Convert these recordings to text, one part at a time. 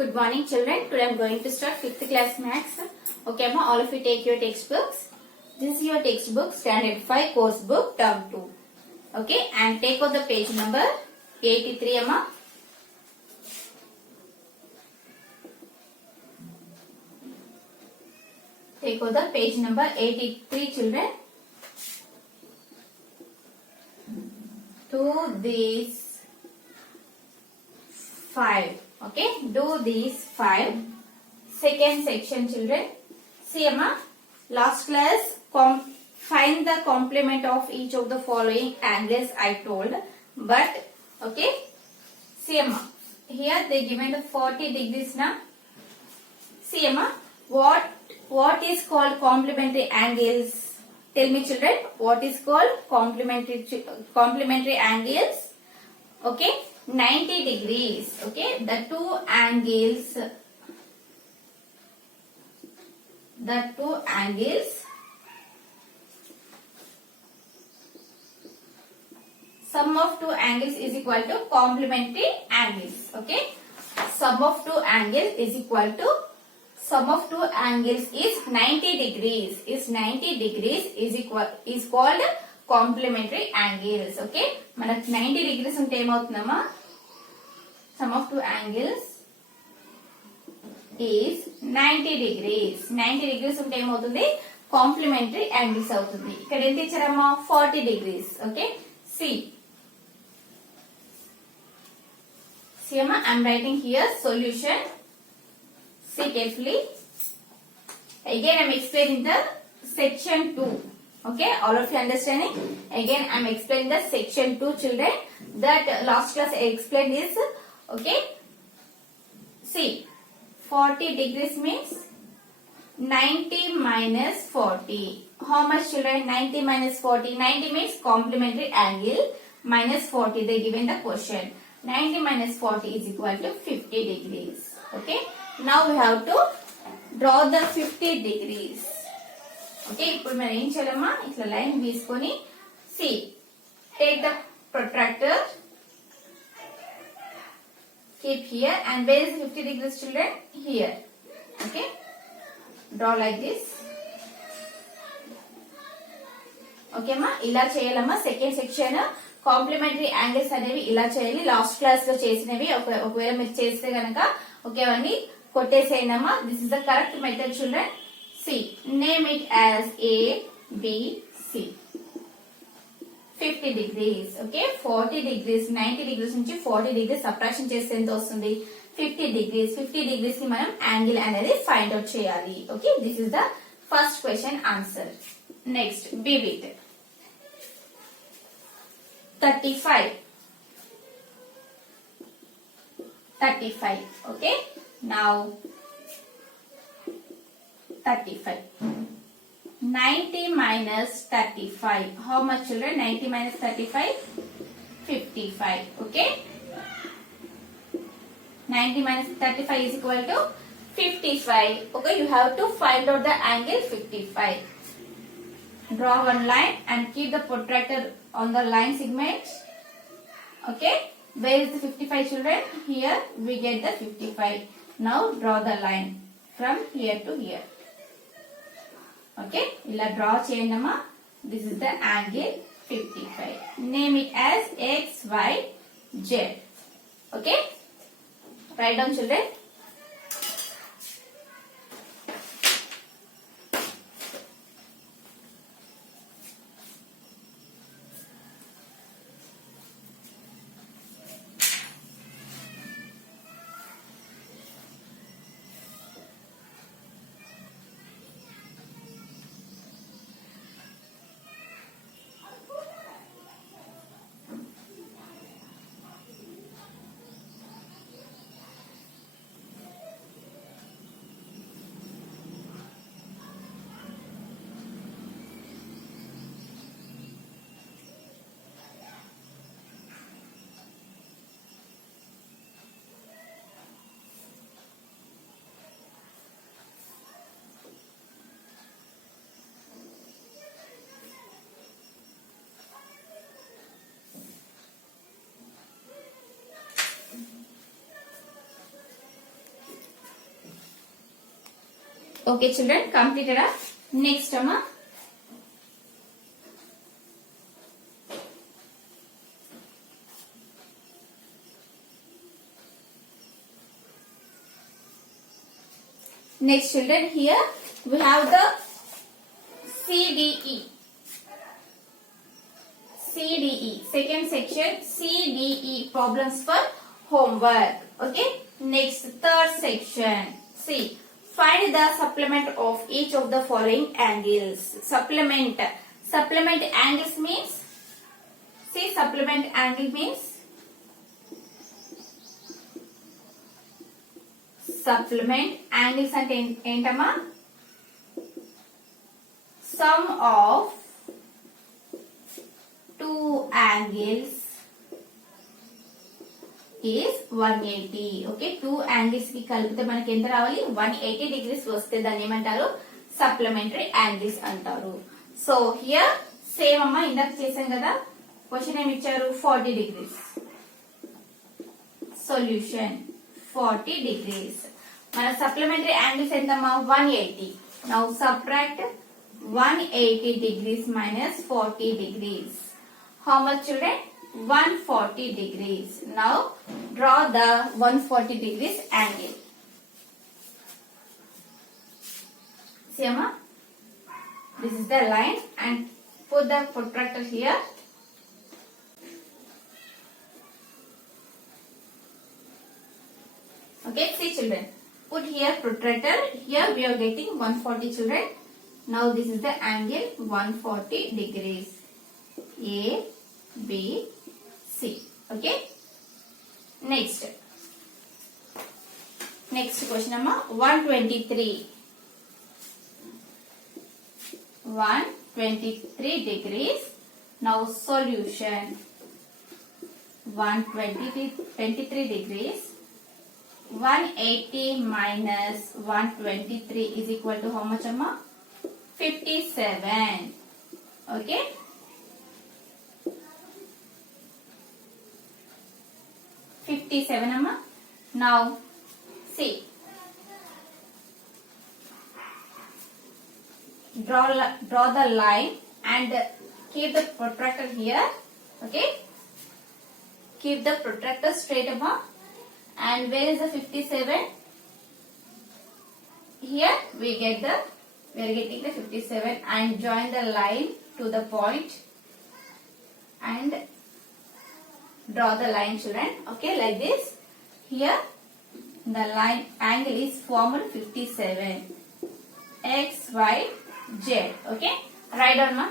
Good morning, children. Today I am going to start 5th class maths. Okay, ma, all of you take your textbooks. This is your textbook, Standard 5 course book, term 2. Okay, and take out the page number 83, amma. Take out the page number 83, children. Do these 5. Okay, do these 5. Second section, children. See, amma, last class, find the complement of each of the following angles I told. But, okay, see, amma, here they given the 40 degrees now. See, amma, what is called complementary angles? Tell me, children, what is called complementary angles? Okay, 90 degrees. Okay, the two angles sum of two angles is equal to complementary angles. Okay, sum of two angles is equal to sum of two angles is 90 degrees. Is 90 degrees is called complementary angles. Okay, మనకు 90 degrees ఉంటే ఏమవుతుందమ్మా? Sum of two angles is 90 degrees. 90 degrees ఉంటే ఏమవుతుంది? Complementary angles అవుతుంది. ఇక్కడ ఎంత ఇచ్చారమ్మా? 40 degrees. Okay, see. See, amma, I am writing here solution. See carefully. Again, I am explaining the section 2. Okay, all of you understanding? Again, I am explaining the section 2, children. That last class I explained is, okay. See, 40 degrees means 90 minus 40. How much, children? 90 minus 40. 90 means complementary angle minus 40. They given the question. 90 minus 40 is equal to 50 degrees. Okay. Now we have to draw the 50 degrees. Okay. ఇప్పుడు మనం ఏం చేయాలమ్మా? ఇట్లా line గీసుకొని see. Take the protractor. Keep here. And where is 50 degrees, children? Here. Okay. Draw like this. Okay ma, ఇలా చేయాలమ్మా. Second section complementary angles అనేవి ఇలా చేయాలి. లాస్ట్ క్లాస్ లో చేసినవి ఒకవేళ మీరు చేస్తే గనక ఓకే అవన్నీ కొట్టేసేయనమ్మా. This is the correct method, children. See name it as A B C. 50 degrees. Okay, 40 degrees 90 degrees నుంచి 40 degrees సబ్ట్రాక్షన్ చేస్తే ఎంత వస్తుంది? 50 degrees. 50 degrees కి మనం యాంగిల్ అనేది ఫైండ్ అవుట్ చేయాలి. Okay, this is the first question answer. Next be with 35. 35. Okay, now 35. 90 minus 35. How much, children? 90 minus 35? 55. Okay, 90 minus 35 is equal to 55. Okay, you have to find out the angle 55. Draw one line and keep the protractor on the line segment. Okay, where is the 55, children? Here we get the 55. Now draw the line from here to here. Okay, ila draw cheyandama. This is the angle 55. Name it as X, Y, Z. Okay, write down, children. Okay, children, completed. Next, Amma. Next, children, here we have the CDE. CDE, second section, CDE, problems for homework. Okay. Next, third section. See, find the supplement of each of the following angles. Supplement. Supplement angles means, see, supplement angle means, supplement angles అంటే ఏంటమ్మా, sum of two angles is 180. Okay, two angles కి కలిపితే మనకి ఎంత రావాలి, 180 degrees వస్తే దాన్ని ఏమంటారు, సప్లిమెంటరీ యాంగిల్స్ అంటారు. సో హియర్ సేమ్ అమ్మా ఇందాక చేసాం కదా, క్వశ్చన్ ఏమి ఇచ్చారు, 40 degrees. Solution 40 degrees. మన సప్లిమెంటరీ యాంగిల్స్ ఎంతమ్మా, 180. Now subtract 180 degrees minus 40 degrees. How much, children? 140 degrees. Now draw the 140 degrees angle. See, Amma? This is the line and put the protractor here. Okay, see, children. Put here protractor. Here we are getting 140, children. Now this is the angle 140 degrees. A, B, C. Okay. Next question number 123. 123 degrees. Now solution 123 degrees. 180 minus 123 is equal to how much, Amma? 57. Okay. 57, Amma. Now see, draw the line and keep the protractor here. Okay, keep the protractor straight, Amma. And where is the 57? Here we are getting the 57 and join the line to the point and draw the line, children. Okay, like this. Here the line angle is formed 57. X, Y, Z. Okay, write down, ma.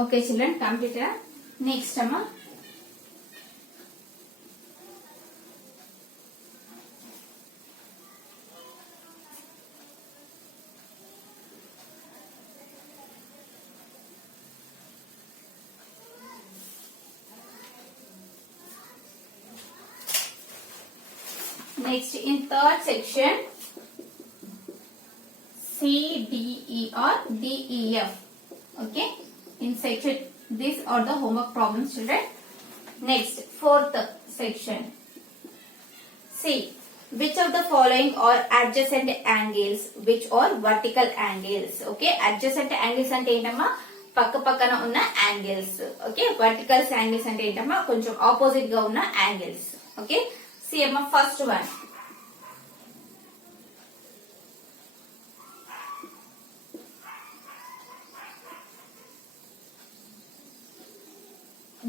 Okay, children, completed. Next, Amma. Next, in third section, C, D, E or D, E, F. Okay, in section, these are the homework problems, children. Next, fourth section. C, which of the following are adjacent angles, which are vertical angles? Okay, adjacent angles ante ఏంటమ్మా పక్క పక్కన ఉన్న angles. Okay, vertical angles ante ఏంటమ్మా కొంచెం opposite గా ఉన్న angles. Okay, see అమ్మా first one.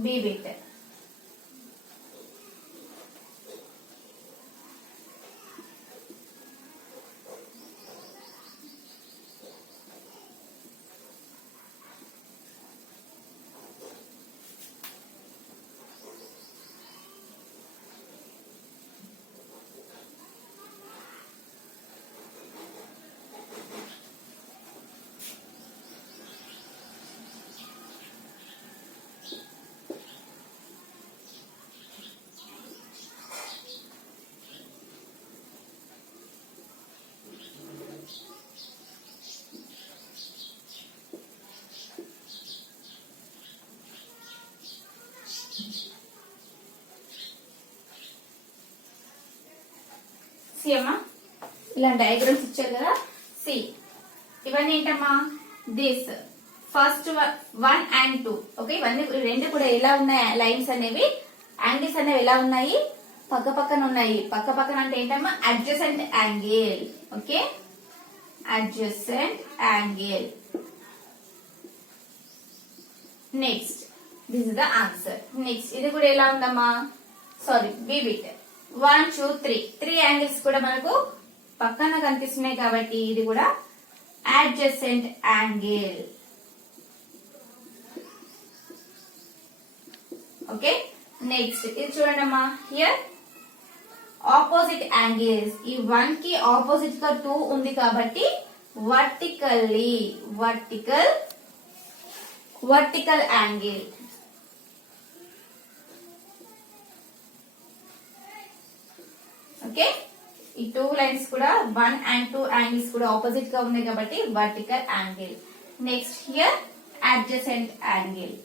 B bit. C అమ్మా ఇలా డయాగ్రామ్స్ ఇచ్చారు కదా. సి ఇవన్నీ ఏంటమ్మా దిస్ ఫస్ట్ 1 and 2. ఓకే, ఇవన్నీ రెండు కూడా ఎలా ఉన్నాయి లైన్స్ అనేవి యాంగిల్స్ అనేవి ఎలా ఉన్నాయి పక్క పక్కన ఉన్నాయి. పక్క పక్కన అంటే ఏంటమ్మా adjacent angle. Okay, adjacent angle. Next this is the answer. Next ఇది కూడా ఎలా ఉందమ్మా సారీ బి బిట్ 1 2 3 యాంగిల్స్ కూడా మనకు పక్కన కనిపిస్తున్నాయి కాబట్టి ఇది కూడా adjacent angle. ఓకే, నెక్స్ట్ ఇది చూడండి అమ్మా హియర్ ఆపోజిట్ యాంగిల్స్. ఈ 1 కి ఆపోజిట్ గా 2 ఉంది కాబట్టి వర్టికల్ యాంగిల్. ఓకే, ఈ 2 లైన్స్ కూడా 1 and 2 యాంగిల్స్ కూడా ఆపోజిట్ గా ఉన్నాయి కాబట్టి vertical angle. Next here adjacent angle.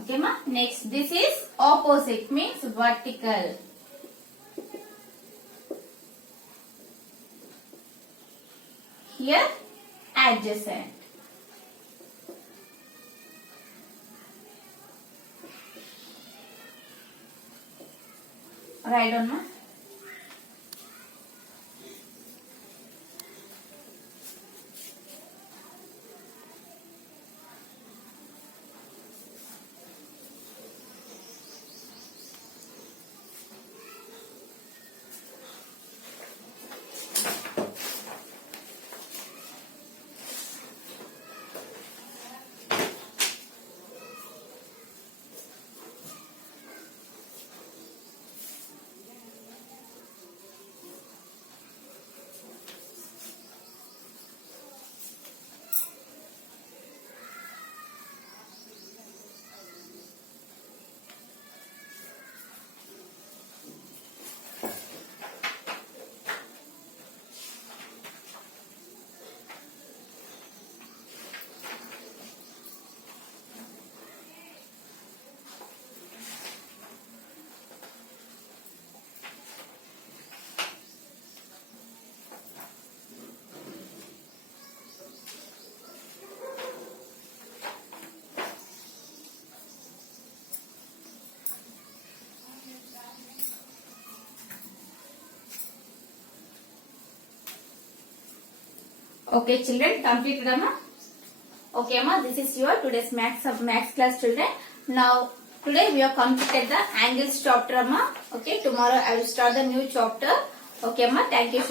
Okay మా next this is opposite means vertical. Here adjacent. Right on, ma. Okay, children, completed, amma. Okay, amma, this is your today's maths class, children. Now, today we have completed the angles chapter, amma. Okay, tomorrow I will start the new chapter. Okay, amma, thank you.